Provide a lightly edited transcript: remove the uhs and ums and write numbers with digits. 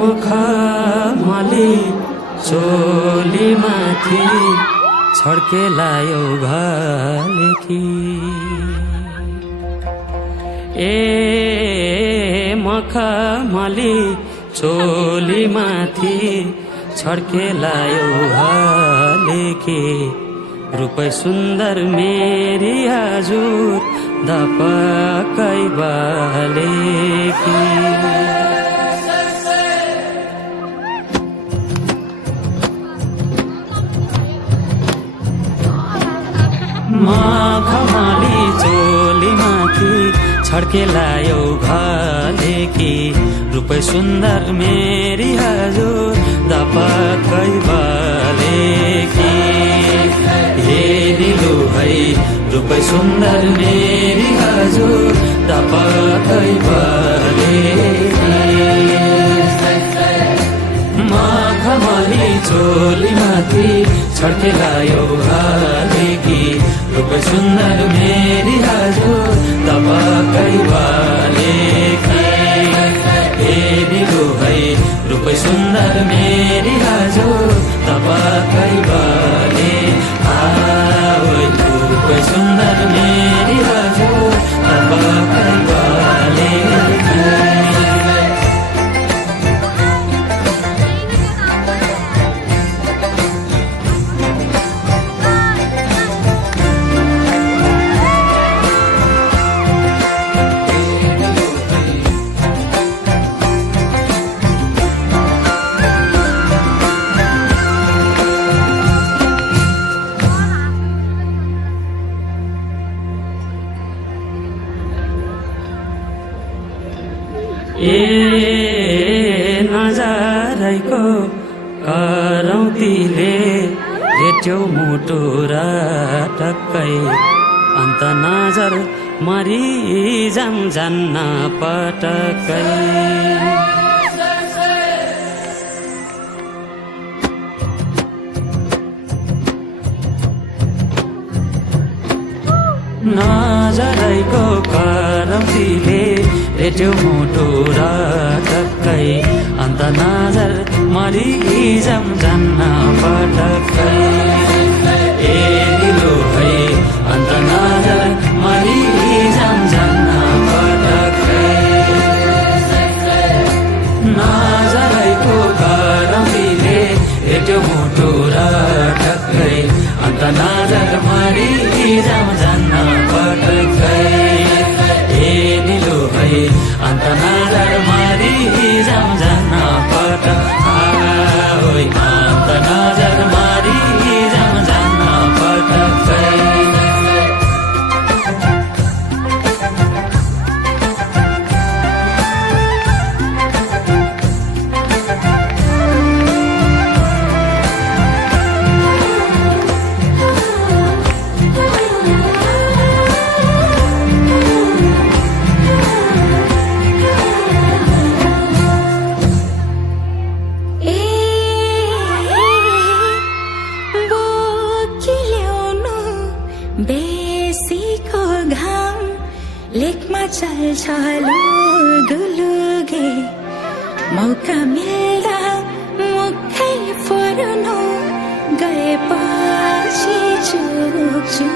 मखमली चोलीमाथि छड्केलायो घालेकी मखमली चोलीमाथि छड्केलायो घालेकी रूपै सुन्दर मेरी हजुर दपकै बालेकी मखमली चोलीमाथि छड्केलायो घालेकी रूपै सुन्दर मेरी हजुर दपकै बालेकी हे दिलु है रूपै सुन्दर मेरी हजुर दपकै बालेकी मखमली चोलीमाथि छड्केलायो घालेकी रूपै सुन्दर मेरी हजुर दपकै बालेकी हे दिलु है रूपै सुन्दर मेरी हजुर दपकै बालेकी रूपै सुन्दर मेरी हजुर दपकै बालेकी नजारैको करौतीले भेट्यौ मुटु र टक्कै अन्त नजर मरि जान्न पटक्कै नजरैको करौतीले भेट्यौ मुटु र टक्कै अन्त नजर मरि जान्न पटक्कै ए दिलो है अन्त नजर मरि जान्न पटक्कै नजरैको करौतीले भेट्यौ मुटु र टक्कै अन्त नजर मरि जान्न पटक्कै ए दिलो है अन्त नजर मरि जान्न पटक्कै अन्त नजर मरि जान्न पटक्कै बेसीको घाम लेकमा चल्छ लुगे मौका मिल्दा मुखै फोर्नु गएपछि चुक्छु